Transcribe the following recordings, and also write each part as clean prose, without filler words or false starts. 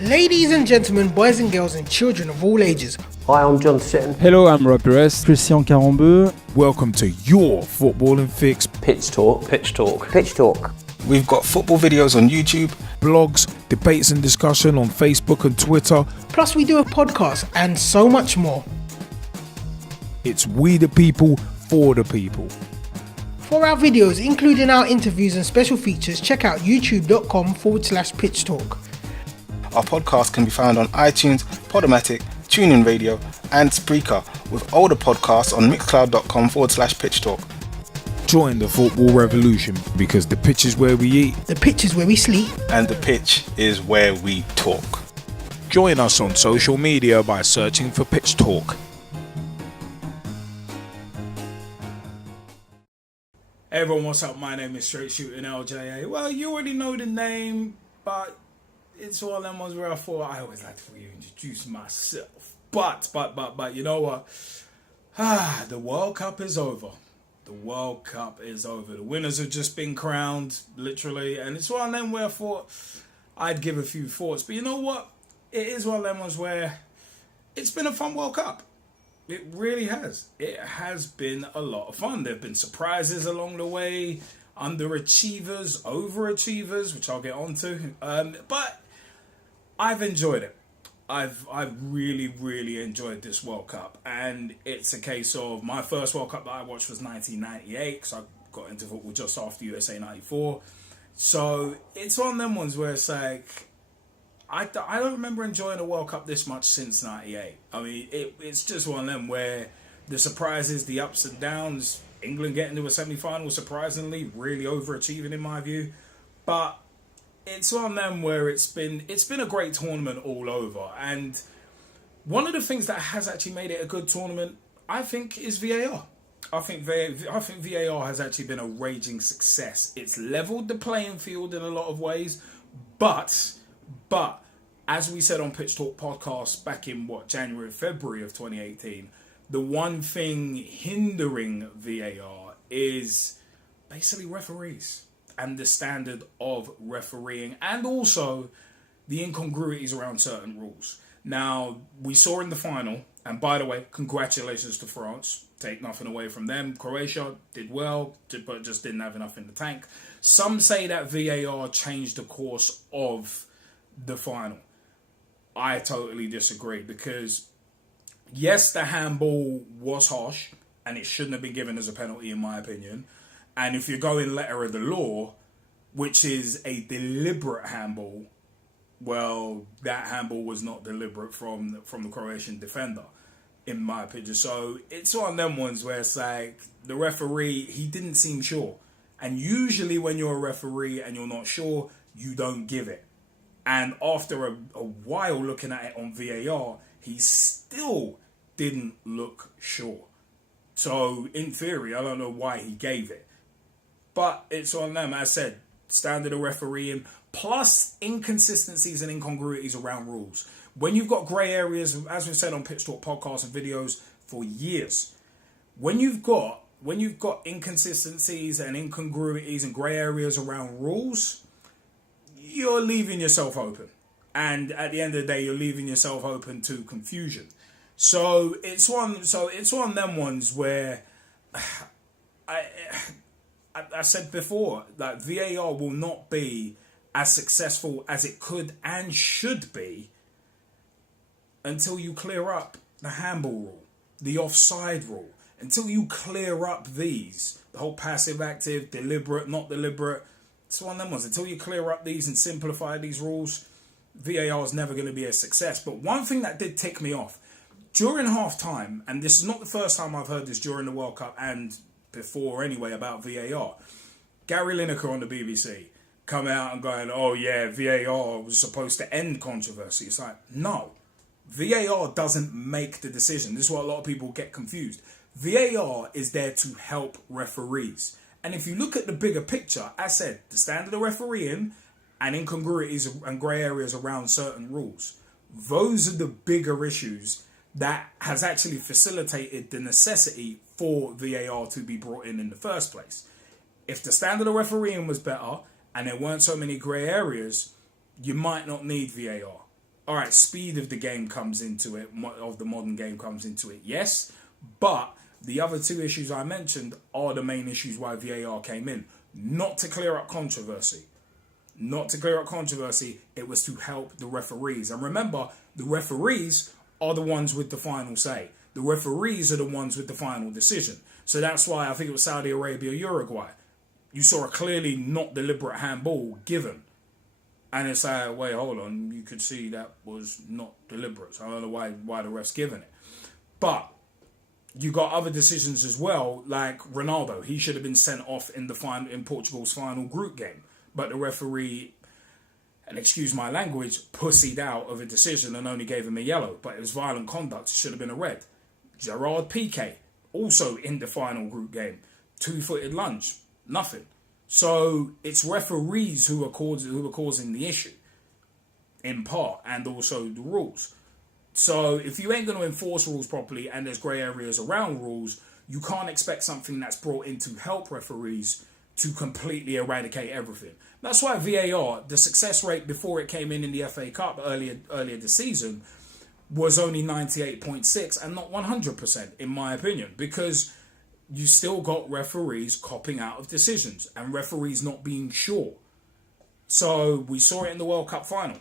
Ladies and gentlemen, boys and girls and children of all ages. Hi, I'm John Sitton. Hello, I'm Rob Perez. Christian Carambeu. Welcome to your footballing fix. Pitch Talk. Pitch Talk. Pitch Talk. We've got football videos on YouTube, blogs, debates and discussion on Facebook and Twitter. Plus we do a podcast and so much more. It's we the people, for the people. For our videos, including our interviews and special features, check out youtube.com/pitch talk. Our podcast can be found on iTunes, Podomatic, TuneIn Radio and Spreaker, with older podcasts on mixcloud.com/pitch talk. Join the football revolution, because the pitch is where we eat, The pitch is where we sleep. and the pitch is where we talk. Join us on social media by searching for Pitch Talk. Hey everyone, what's up? My name is Straight Shootin LJA. Well, you already know the name, but it's one of them ones where I thought I always like to reintroduce myself. But you know what? The World Cup is over. The World Cup is over. The winners have just been crowned, literally, and it's one of them where I thought I'd give a few thoughts. But you know what? It is one of them ones where it's been a fun World Cup. It really has. It has been a lot of fun. There have been surprises along the way, underachievers, overachievers, which I'll get onto. But I've enjoyed it. I've really enjoyed this World Cup, and it's a case of my first World Cup that I watched was 1998, because I got into football just after USA 94. So it's one of them ones where it's like, I don't remember enjoying a World Cup this much since 98. I mean, it's just one of them where the surprises, the ups and downs, England getting to a semi-final, surprisingly, really overachieving in my view. But it's one of them where it's been a great tournament all over. And one of the things that has actually made it a good tournament, I think, is VAR. I think VAR has actually been a raging success. It's leveled the playing field in a lot of ways, but as we said on Pitch Talk podcast back in January, February of 2018, the one thing hindering VAR is basically referees and the standard of refereeing, and also the incongruities around certain rules. Now, we saw in the final, and by the way, congratulations to France. Take nothing away from them. Croatia did well, but just didn't have enough in the tank. Some say that VAR changed the course of the final. I totally disagree, because yes, the handball was harsh and it shouldn't have been given as a penalty in my opinion. And if you're going letter of the law, which is a deliberate handball, well, that handball was not deliberate from the Croatian defender, in my opinion. So it's one of them ones where it's like the referee, he didn't seem sure. And usually when you're a referee and you're not sure, you don't give it. And after a while looking at it on VAR, he still didn't look sure. So in theory, I don't know why he gave it. But it's on them. As I said, standard of refereeing, plus inconsistencies and incongruities around rules. When you've got grey areas, as we've said on Pitch Talk podcasts and videos for years, when you've got inconsistencies and incongruities and grey areas around rules, you're leaving yourself open. And at the end of the day, you're leaving yourself open to confusion. So it's one of them ones where I said before that VAR will not be as successful as it could and should be until you clear up the handball rule, the offside rule, until you clear up the whole passive, active, deliberate, not deliberate. It's one of them ones. Until you clear up these and simplify these rules, VAR is never going to be a success. But one thing that did tick me off, during half-time, and this is not the first time I've heard this during the World Cup and before anyway about VAR, Gary Lineker on the BBC come out and going, oh yeah, VAR was supposed to end controversy. It's like, no, VAR doesn't make the decision. This is what a lot of people get confused. VAR is there to help referees. And if you look at the bigger picture, as I said, the standard of refereeing and incongruities and grey areas around certain rules, those are the bigger issues that has actually facilitated the necessity for VAR to be brought in the first place. If the standard of refereeing was better and there weren't so many grey areas, you might not need VAR. all right, speed of the game comes into it, of the modern game comes into it, yes. But the other two issues I mentioned are the main issues why VAR came in. Not to clear up controversy. Not to clear up controversy, it was to help the referees. And remember, the referees are the ones with the final say. The referees are the ones with the final decision. So that's why I think it was Saudi Arabia, Uruguay. You saw a clearly not deliberate handball given. And it's like, wait, hold on. You could see that was not deliberate. So I don't know why the ref's giving it. But you got other decisions as well, like Ronaldo. He should have been sent off in Portugal's final group game. But the referee, and excuse my language, pussied out of a decision and only gave him a yellow. But it was violent conduct. It should have been a red. Gerard Piqué, also in the final group game. 2-footed lunge. Nothing. So it's referees who are causing the issue, in part, and also the rules. So if you ain't going to enforce rules properly and there's grey areas around rules, you can't expect something that's brought in to help referees to completely eradicate everything. That's why VAR, the success rate before it came in the FA Cup earlier this season, was only 98.6 and not 100%, in my opinion, because you still got referees copping out of decisions and referees not being sure. So we saw it in the World Cup final.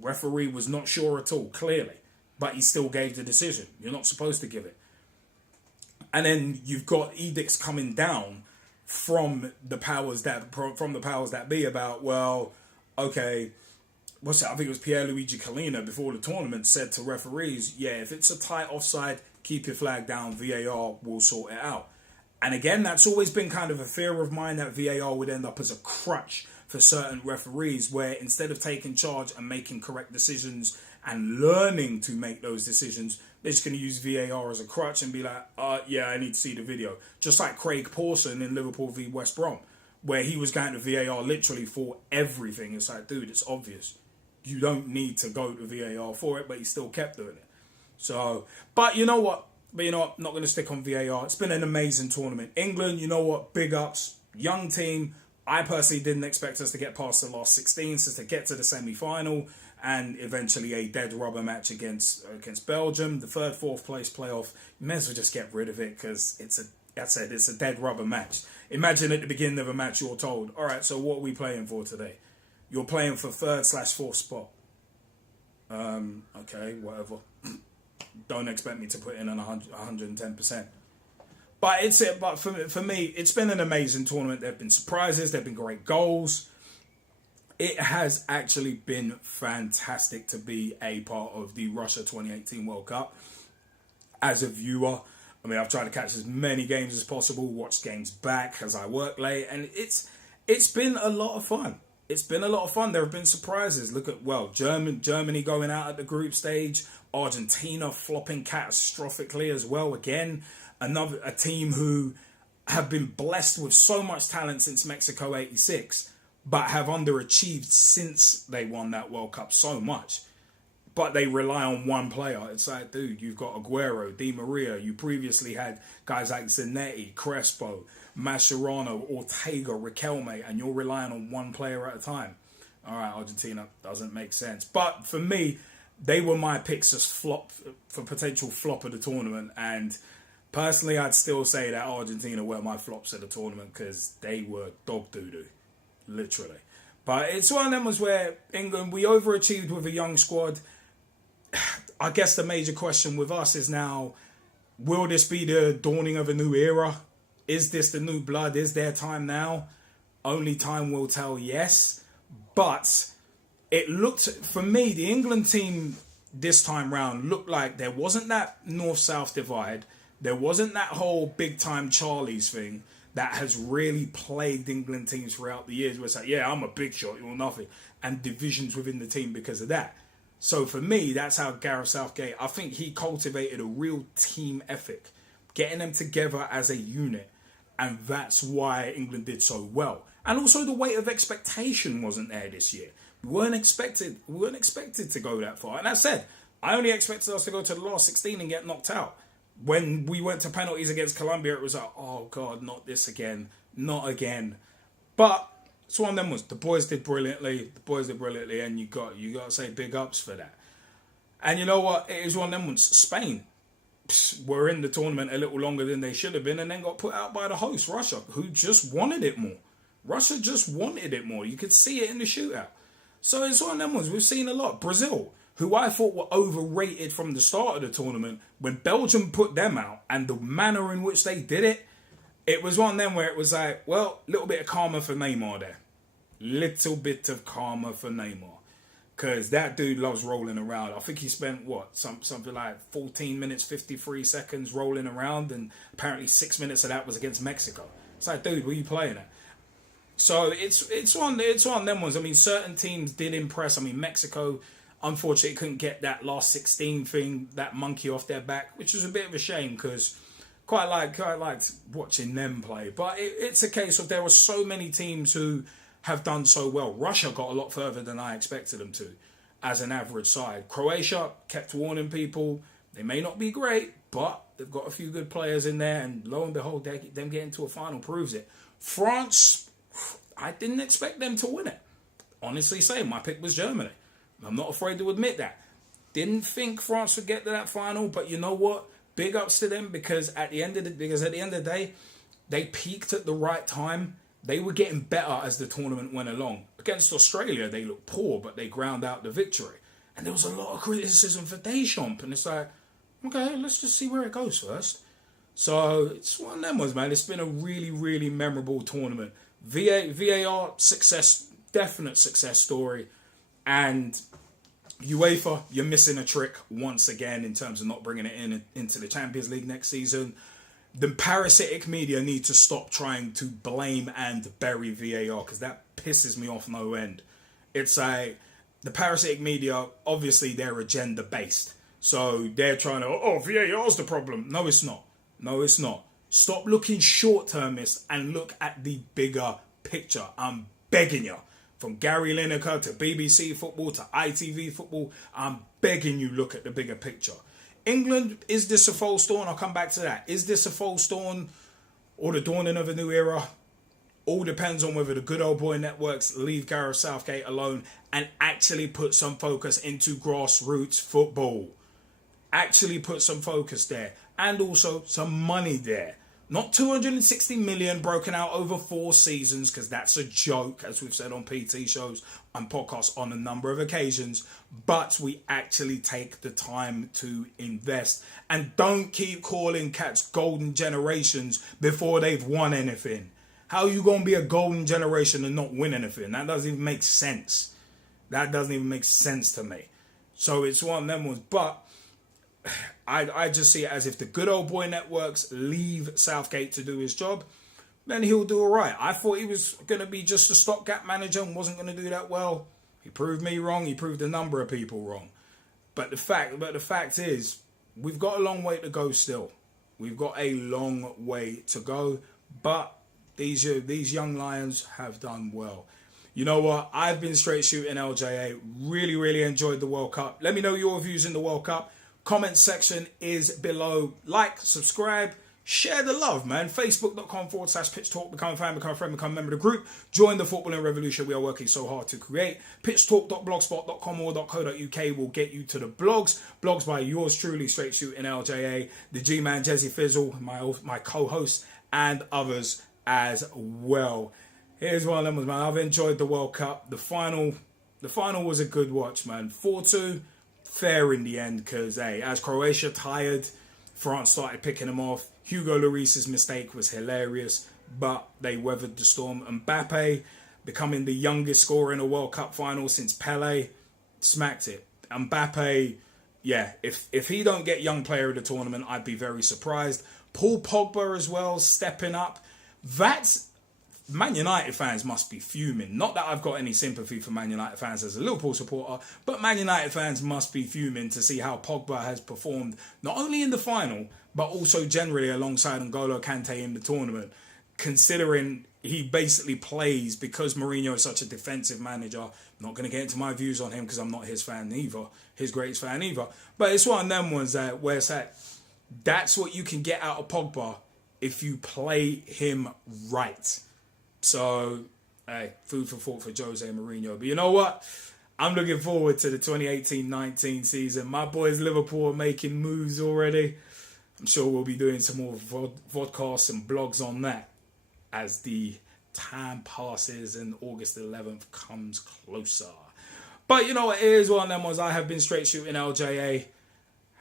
Referee was not sure at all, clearly, but he still gave the decision. You're not supposed to give it. And then you've got edicts coming down from the powers that be about, well, okay, I think it was Pierluigi Collina before the tournament said to referees, yeah, if it's a tight offside, keep your flag down, VAR will sort it out. And again, that's always been kind of a fear of mine, that VAR would end up as a crutch for certain referees, where instead of taking charge and making correct decisions and learning to make those decisions, they're just going to use VAR as a crutch and be like, yeah, I need to see the video. Just like Craig Pawson in Liverpool v West Brom, where he was going to VAR literally for everything. It's like, dude, it's obvious. You don't need to go to VAR for it, but he still kept doing it. So, but you know what? I'm not going to stick on VAR. It's been an amazing tournament. England, you know what? Big ups. Young team. I personally didn't expect us to get past the last 16, so to get to the semi-final and eventually a dead rubber match against Belgium. The third, fourth place playoff, you may as well just get rid of it, because it's a dead rubber match. Imagine at the beginning of a match you're told, all right, so what are we playing for today? You're playing for 3rd/4th spot. Okay, whatever. Don't expect me to put in 110%. But for me, it's been an amazing tournament. There have been surprises. There have been great goals. It has actually been fantastic to be a part of the Russia 2018 World Cup. As a viewer, I mean, I've tried to catch as many games as possible, watch games back as I work late, and it's been a lot of fun. It's been a lot of fun. There have been surprises. Look at, Germany going out at the group stage. Argentina flopping catastrophically as well. Again, a team who have been blessed with so much talent since Mexico 86, but have underachieved since they won that World Cup so much. But they rely on one player. It's like, dude, you've got Aguero, Di Maria. You previously had guys like Zanetti, Crespo, Mascherano, Ortega, Riquelme, and you're relying on one player at a time. All right, Argentina, doesn't make sense. But for me, they were my picks as potential flop of the tournament. And personally, I'd still say that Argentina were my flops of the tournament, because they were dog doo-doo, literally. But it's one of them was where England, we overachieved with a young squad. I guess the major question with us is now, will this be the dawning of a new era? Is this the new blood? Is there time now? Only time will tell, yes. But it looked, for me, the England team this time round looked like there wasn't that north-south divide. There wasn't that whole big-time Charlies thing that has really plagued England teams throughout the years, where it's like, yeah, I'm a big shot, you're nothing. And divisions within the team because of that. So for me, that's how Gareth Southgate, I think he cultivated a real team ethic, getting them together as a unit. And that's why England did so well. And also the weight of expectation wasn't there this year. We weren't expected to go that far. And that said, I only expected us to go to the last 16 and get knocked out. When we went to penalties against Colombia, it was like, oh God, not this again. Not again. But It's one of them ones. The boys did brilliantly. And you got to say big ups for that. And you know what? It was one of them ones. Spain were in the tournament a little longer than they should have been, and then got put out by the host, Russia, who just wanted it more. Russia just wanted it more. You could see it in the shootout. So it's one of them ones. We've seen a lot. Brazil, who I thought were overrated from the start of the tournament, when Belgium put them out and the manner in which they did it, it was one of them where it was like, well, a little bit of karma for Neymar there. Little bit of karma for Neymar. Because that dude loves rolling around. I think he spent, something like 14 minutes, 53 seconds rolling around, and apparently 6 minutes of that was against Mexico. It's like, dude, where you playing at? So it's one of them ones. I mean, certain teams did impress. I mean, Mexico, unfortunately, couldn't get that last 16 thing, that monkey off their back, which was a bit of a shame because quite liked watching them play. But it's a case of there were so many teams who have done so well. Russia got a lot further than I expected them to as an average side. Croatia kept warning people, they may not be great, but they've got a few good players in there, and lo and behold, them getting to a final proves it. France, I didn't expect them to win it. Honestly saying, my pick was Germany. I'm not afraid to admit that. Didn't think France would get to that final, but you know what? Big ups to them because at the end of the day, they peaked at the right time. They were getting better as the tournament went along. Against Australia, they looked poor, but they ground out the victory. And there was a lot of criticism for Deschamps. And it's like, okay, let's just see where it goes first. So it's one of them ones, man. It's been a really, really memorable tournament. VAR success, definite success story. And UEFA, you're missing a trick once again in terms of not bringing it into the Champions League next season. The parasitic media need to stop trying to blame and bury VAR because that pisses me off no end. It's like the parasitic media, obviously they're agenda based. So they're trying to, VAR's the problem. No, it's not. No, it's not. Stop looking short-termist and look at the bigger picture. I'm begging you. From Gary Lineker to BBC Football to ITV Football, I'm begging you look at the bigger picture. England, is this a false dawn? I'll come back to that. Is this a false dawn or the dawning of a new era? All depends on whether the good old boy networks leave Gareth Southgate alone and actually put some focus into grassroots football. Actually put some focus there. And also some money there. Not 260 million broken out over 4 seasons, because that's a joke, as we've said on PT shows and podcasts on a number of occasions. But we actually take the time to invest. And don't keep calling cats golden generations before they've won anything. How are you going to be a golden generation and not win anything? That doesn't even make sense. That doesn't even make sense to me. So it's one of them ones. But I just see it as if the good old boy networks leave Southgate to do his job, then he'll do all right. I thought he was going to be just a stopgap manager and wasn't going to do that well. He proved me wrong. He proved a number of people wrong. But the fact is, we've got a long way to go still. We've got a long way to go. But these young Lions have done well. You know what? I've been Straight Shootin LJA. Really, really enjoyed the World Cup. Let me know your views in the World Cup. Comment section is below. Like, subscribe, share the love, man. Facebook.com/Pitch Talk. Become a fan, become a friend, become a member of the group. Join the footballing revolution we are working so hard to create. Pitchtalk.blogspot.com or .co.uk will get you to the blogs. Blogs by yours truly, Straight Shootin LJA, the G-Man, Jezzy Fizzle, my co-host, and others as well. Here's one of them, man. I've enjoyed the World Cup. The final was a good watch, man. 4-2. Fair in the end because, hey, as Croatia tired, France started picking them off. Hugo Lloris's mistake was hilarious, but they weathered the storm. Mbappe, becoming the youngest scorer in a World Cup final since Pele, smacked it. Mbappe, yeah, if he don't get young player of the tournament, I'd be very surprised. Paul Pogba as well, stepping up. That's... Man United fans must be fuming. Not that I've got any sympathy for Man United fans as a Liverpool supporter, but Man United fans must be fuming to see how Pogba has performed, not only in the final, but also generally alongside N'Golo Kante in the tournament, considering he basically plays, because Mourinho is such a defensive manager. I'm not going to get into my views on him because I'm not his fan either, his greatest fan either. But it's one of them ones where it's like, that's what you can get out of Pogba if you play him right. So Hey, food for thought for Jose Mourinho. But you know what? I'm looking forward to the 2018-19 season. My boys Liverpool are making moves already. I'm sure we'll be doing some more vodcasts and blogs on that as the time passes and August 11th comes closer. But you know what, it is one of them ones. I have been Straight Shootin LJA.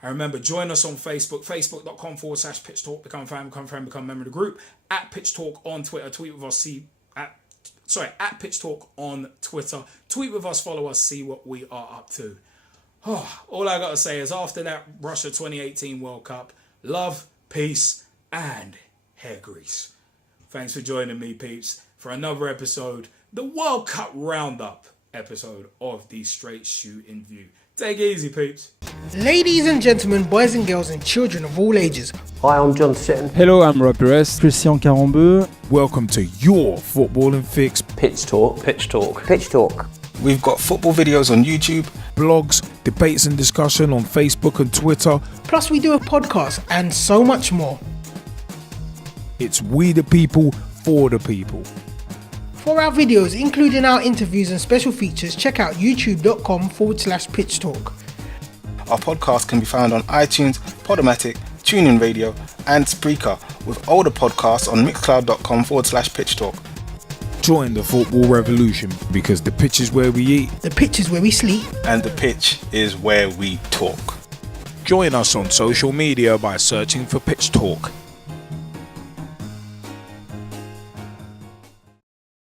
And remember, join us on Facebook, facebook.com/Pitch Talk. Become a fan, become a friend, become a member of the group. At Pitch Talk on Twitter. Tweet with us, at Pitch Talk on Twitter. Tweet with us, follow us, see what we are up to. All I got to say is after that Russia 2018 World Cup, love, peace, and hair grease. Thanks for joining me, peeps, for another episode, the World Cup Roundup episode of the Straight Shootin View. Take it easy, peeps. Ladies and gentlemen, boys and girls, and children of all ages. Hi, I'm John Sitton. Hello, I'm Rob Perez. Christian Carambeu. Welcome to your footballing fix. Pitch Talk. Pitch Talk. Pitch Talk. We've got football videos on YouTube, blogs, debates and discussion on Facebook and Twitter. Plus, we do a podcast and so much more. It's we the people, for the people. For our videos, including our interviews and special features, check out youtube.com/Pitch Talk. Our podcast can be found on iTunes, Podomatic, TuneIn Radio, and Spreaker, with older podcasts on mixcloud.com/Pitch Talk. Join the football revolution because the pitch is where we eat. The pitch is where we sleep. And the pitch is where we talk. Join us on social media by searching for Pitch Talk.